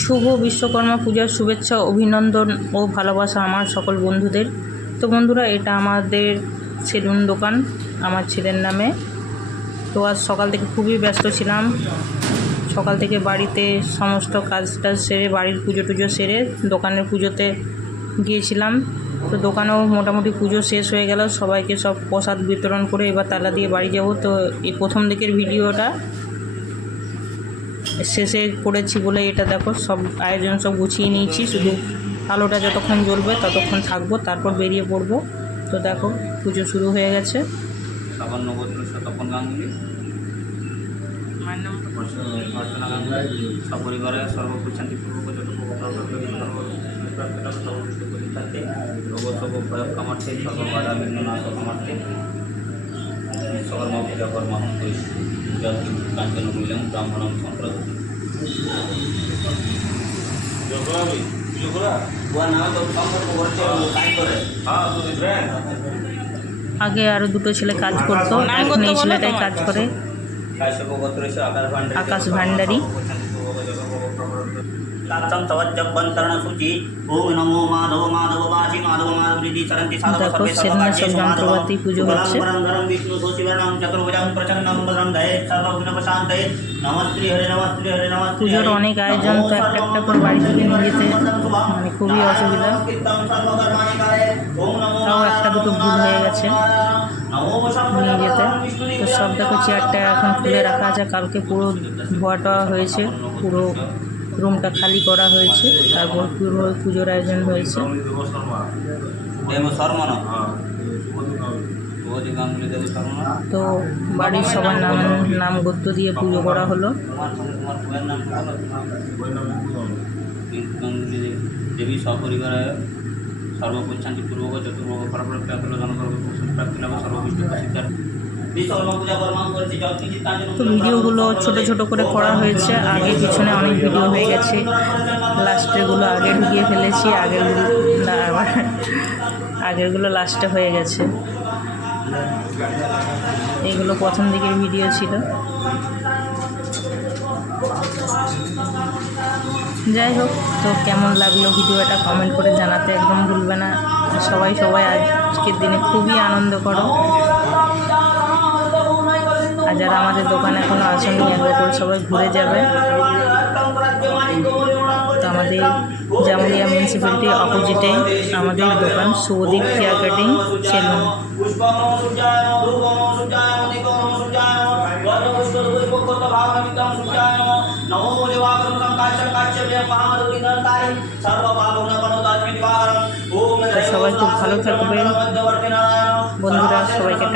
শুভ বিশ্বকর্মা পূজার শুভেচ্ছা, অভিনন্দন ও ভালোবাসা আমার সকল বন্ধুদের। তো বন্ধুরা, এটা আমাদের সেলুন দোকান আমার ছেলের নামে। তো আজ সকাল থেকে খুবই ব্যস্ত ছিলাম। সকাল থেকে বাড়িতে সমস্ত কাজটা সেরে, বাড়ির পুজো টুজো সেরে দোকানের পুজোতে গিয়েছিলাম। তো দোকানেও মোটামুটি পুজো শেষ হয়ে গেল, সবাইকে সব প্রসাদ বিতরণ করে এবার তালা দিয়ে বাড়ি যাব। তো এই প্রথম দিকের ভিডিওটা শেষে করেছি বলে এটা দেখো, সব আয়োজন সব গুছিয়ে নিয়েছি, শুধু আলোটা যতক্ষণ জ্বলবে ততক্ষণ থাকবো, তারপর বেরিয়ে পড়বো। তো দেখো পুজো শুরু হয়ে গেছে। সাবান্ন গোত্র তপন গাঙ্গুলি, অর্চনা গাঙ্গুলি, সপরিবারে সর্বপুর শান্তিপূর্বক কামার্থে সর্ববাধা বিঘ্ন নাশ কামার্থে বিশ্বকর্মা পূজা কর্মাহম করিষ্যে কাঞ্চন মূল্যং ব্রাহ্মণম সম্প্রদায়। আগে আরো দুটো ছেলে কাজ করতো, এখন এই ছেলেটাই কাজ করে, আকাশ ভান্ডারী। দেখো সেদিনের সব যন্ত্রপাতি পুজো হচ্ছে। পুজোর অনেক আয়োজন, তো একটা একটা করে বাড়ি থেকে নিয়ে যেতে মানে খুবই অসুবিধা। তাও একটা দুটো ভুল হয়ে গেছে নিয়ে যেতে। তো সব দেখো চেয়ারটা এখন খুলে রাখা আছে, কালকে পুরো ধোয়া টোয়া হয়েছে, পুরো রুমটা খালি করা হয়েছে, তারপর পুরো পুজোর আয়োজন হয়েছে। তো বাড়ির সবার নাম গোত্র দিয়ে পুজো করা হলো। দেবী সপরিবারে সর্বপুর শান্তিপূর্বক চতুর্ভোগ তো ভিডিওগুলো ছোট ছোট করে করা হয়েছে, আগে পিছনে অনেক ভিডিও হয়ে গেছে, লাস্টেরগুলো আগে ঢুকিয়ে ফেলেছি, আগেরগুলো লাস্টে হয়ে গেছে। এইগুলো প্রথম দিকের ভিডিও ছিল। যাই হোক, তো কেমন লাগলো ভিডিওটা কমেন্ট করে জানাতে একদম ভুলবে না। সবাই আজকের দিনে খুবই আনন্দ করো। আর যারা আমাদের দোকানে এখনও আসেনি, একবার করে সবাই ঘুরে যাবে। তো আমাদের জামুরিয়া মিউনিসিপ্যালিটির অপোজিটে আমাদের দোকান, শুভদীপ হেয়ার কাটিং সেলুন। সবাই খুব ভালো থাকবে বন্ধুরা, সবাইকে